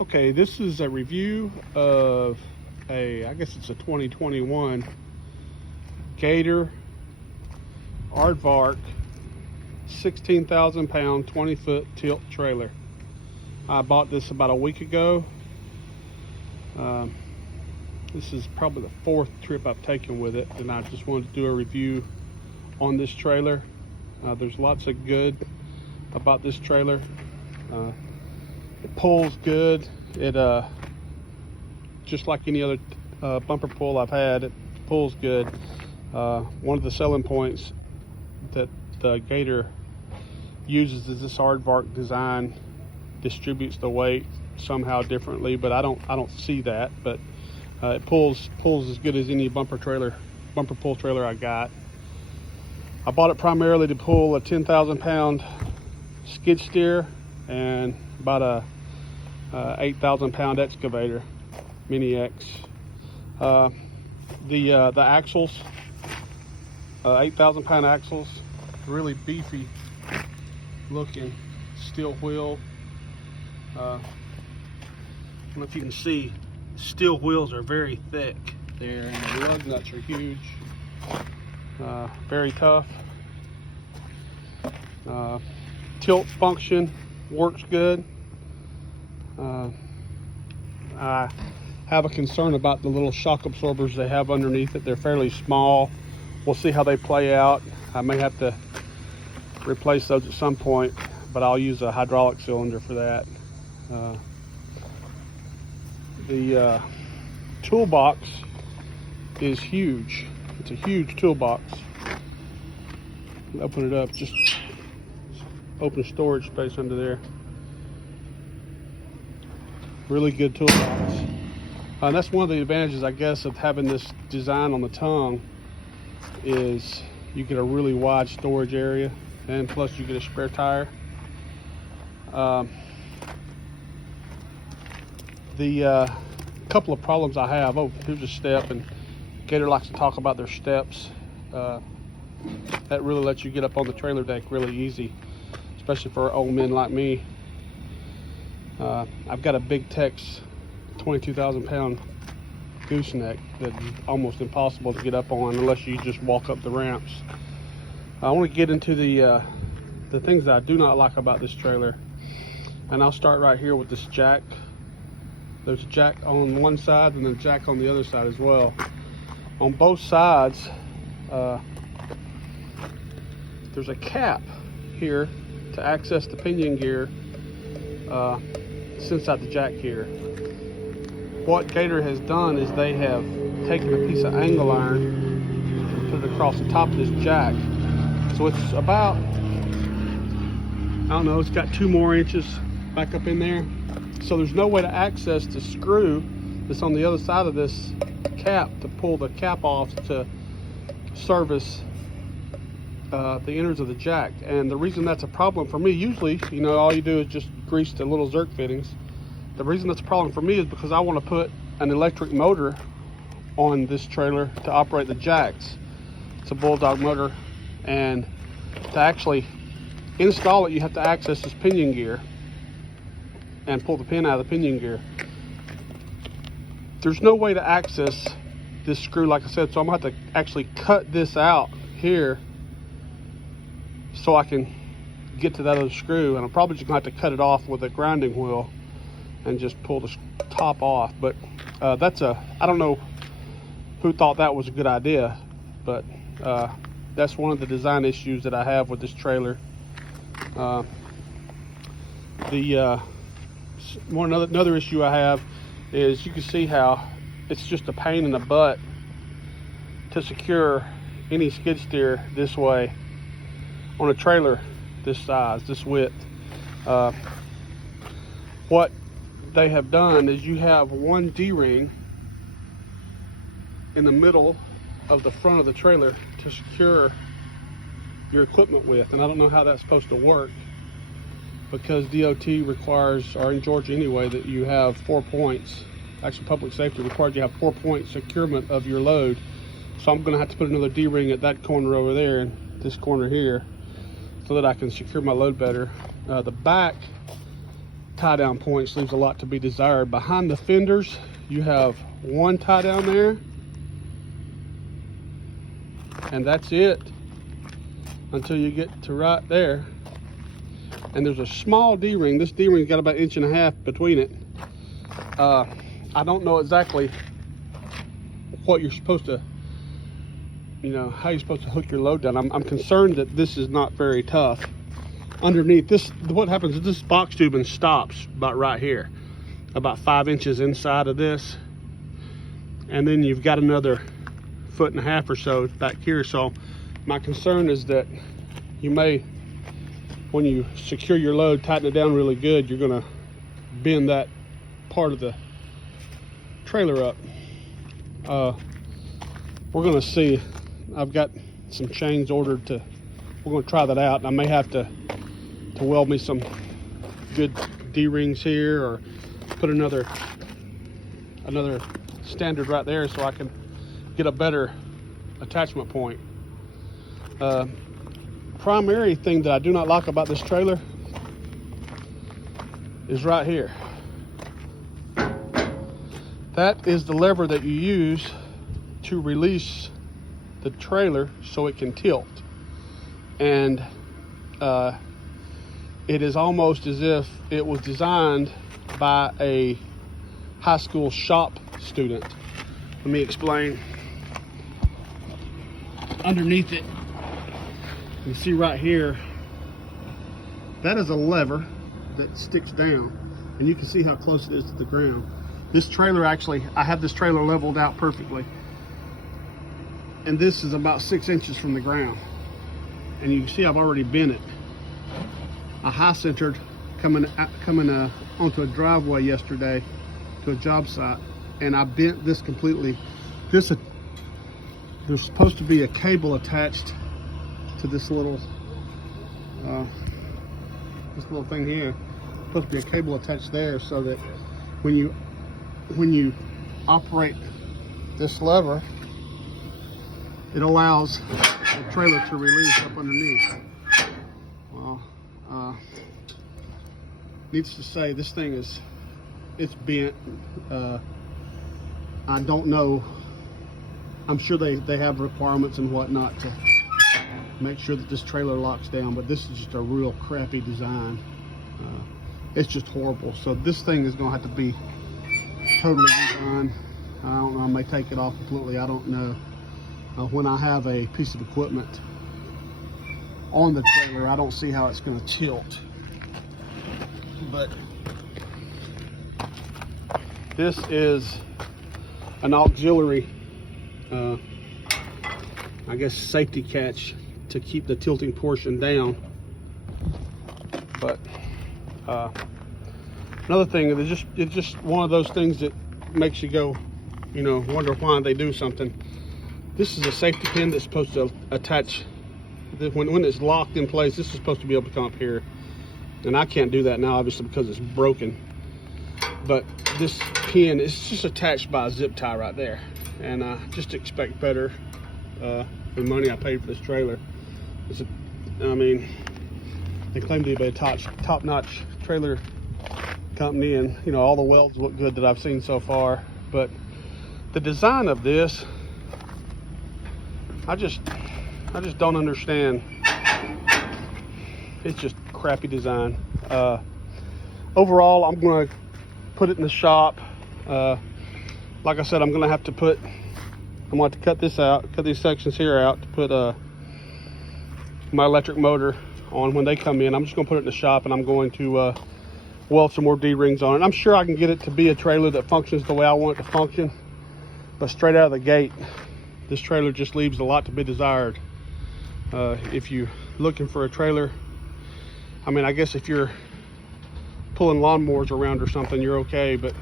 Okay, this is a review of I guess it's a 2021 Gator Aardvark 16,000 pound 20-foot tilt trailer. I bought this about a week ago. This is probably the fourth trip I've taken with it, and I just wanted to do a review on this trailer. There's lots of good about this trailer. It pulls good. It just like any other bumper pull I've had, it pulls good. One of the selling points that the Gator uses is this Aardvark design distributes the weight somehow differently, but I don't see that. But it pulls as good as any bumper pull trailer I got. I bought it primarily to pull a 10,000 pound skid steer and about a 8,000 pound excavator, Mini X. The axles, 8,000 pound axles, really beefy looking steel wheel. I don't know if you can see, steel wheels are very thick there, and the lug nuts are huge. Very tough. Tilt function works good. I have a concern about the little shock absorbers they have underneath it. They're fairly small. We'll see how they play out. I may have to replace those at some point, but I'll use a hydraulic cylinder for that. The toolbox is huge. It's a huge toolbox. Open it up, just open storage space under there. Really good toolbox. And that's one of the advantages, I guess, of having this design on the tongue is you get a really wide storage area, and plus you get a spare tire. The couple of problems I have, here's a step, and Gator likes to talk about their steps. That really lets you get up on the trailer deck really easy, especially for old men like me. I've got a Big Tex 22,000 pound gooseneck that's almost impossible to get up on unless you just walk up the ramps. I want to get into the things that I do not like about this trailer, and I'll start right here with this jack. There's a jack on one side and then a jack on the other side as well. On both sides, there's a cap here to access the pinion gear. It's inside the jack here. What Gator has done is they have taken a piece of angle iron and put it across the top of this jack. So it's about, I don't know, it's got 2 more inches back up in there. So there's no way to access the screw that's on the other side of this cap to pull the cap off to service the innards of the jack. And the reason that's a problem for me, usually, you know, all you do is just grease the little Zerk fittings. The reason that's a problem for me is because I want to put an electric motor on this trailer to operate the jacks. It's a Bulldog motor, and to actually install it, you have to access this pinion gear and pull the pin out of the pinion gear. There's no way to access this screw, like I said, so I'm gonna have to actually cut this out here so I can get to that other screw, and I'm probably just gonna have to cut it off with a grinding wheel and just pull the top off. But I don't know who thought that was a good idea, but that's one of the design issues that I have with this trailer. Another issue I have is you can see how it's just a pain in the butt to secure any skid steer this way on a trailer this size, this width. What they have done is you have one D-ring in the middle of the front of the trailer to secure your equipment with, and I don't know how that's supposed to work, because DOT requires, or in Georgia anyway, that you have 4 points. Actually, public safety requires you have 4-point securement of your load. So I'm going to have to put another D-ring at that corner over there and this corner here so that I can secure my load better. The back tie down points leaves a lot to be desired. Behind the fenders, you have one tie down there, and that's it until you get to right there. And there's a small D-ring. This D-ring's got about 1.5 inches between it. I don't know exactly what you're supposed to, how you're supposed to hook your load down. I'm concerned that this is not very tough. Underneath this, what happens is this box tubing stops about right here, about 5 inches inside of this, and then you've got another 1.5 feet or so back here. So my concern is that you may, when you secure your load, tighten it down really good, you're gonna bend that part of the trailer up. We're gonna see. I've got some chains ordered we're gonna try that out, and I may have to weld me some good D-rings here, or put another standard right there so I can get a better attachment point. Primary thing that I do not like about this trailer is right here. That is the lever that you use to release the trailer so it can tilt. And it is almost as if it was designed by a high school shop student. Let me explain. Underneath it, you see right here, that is a lever that sticks down, and you can see how close it is to the ground. This trailer, actually, I have this trailer leveled out perfectly, and this is about 6 inches from the ground, and you can see I've already bent it. I high centered coming onto a driveway yesterday to a job site, and I bent this completely. There's supposed to be a cable attached to this little thing here. There's supposed to be a cable attached there so that when you operate this lever, it allows the trailer to release up underneath. Well, needless to say, this thing it's bent. I don't know. I'm sure they have requirements and whatnot to make sure that this trailer locks down, but this is just a real crappy design. It's just horrible. So this thing is gonna have to be totally redone. I don't know, I may take it off completely, I don't know. When I have a piece of equipment on the trailer, I don't see how it's gonna tilt. But this is an auxiliary, I guess, safety catch to keep the tilting portion down. But another thing, it's just one of those things that makes you go, wonder why they do something. This is a safety pin that's supposed to attach. When it's locked in place, this is supposed to be able to come up here, and I can't do that now, obviously, because it's broken. But this pin is just attached by a zip tie right there, and just expect better for the money I paid for this trailer. They claim to be a top-notch trailer company, and all the welds look good that I've seen so far. But the design of this, I just don't understand. It's just crappy design. Overall, I'm going to put it in the shop. Like I said, I'm going to have to cut this out, cut these sections here out to put my electric motor on when they come in. I'm just going to put it in the shop, and I'm going to weld some more D-rings on it. I'm sure I can get it to be a trailer that functions the way I want it to function, but straight out of the gate, this trailer just leaves a lot to be desired. If you're looking for a trailer, I guess if you're pulling lawnmowers around or something, you're okay, but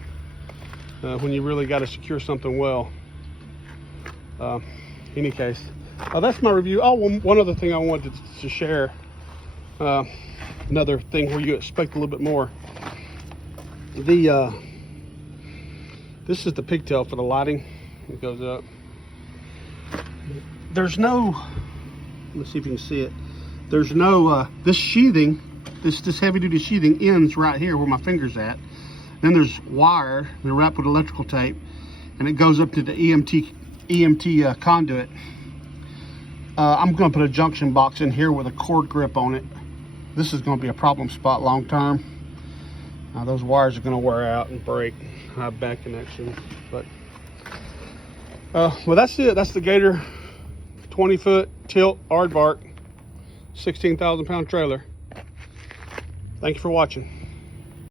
when you really got to secure something well. Any case, that's my review. Oh, one other thing I wanted to share, another thing where you expect a little bit more. This is the pigtail for the lighting. It goes up. There's no, let's see if you can see it. There's no, this sheathing this heavy duty sheathing ends right here where my finger's at. Then there's wire, they're wrapped with electrical tape, and it goes up to the EMT conduit. I'm going to put a junction box in here with a cord grip on it. This is going to be a problem spot long term. Those wires are going to wear out and break. I have bad connection. But well, that's it. That's the Gator 20-foot tilt Aardvark 16,000 pound trailer. Thank you for watching.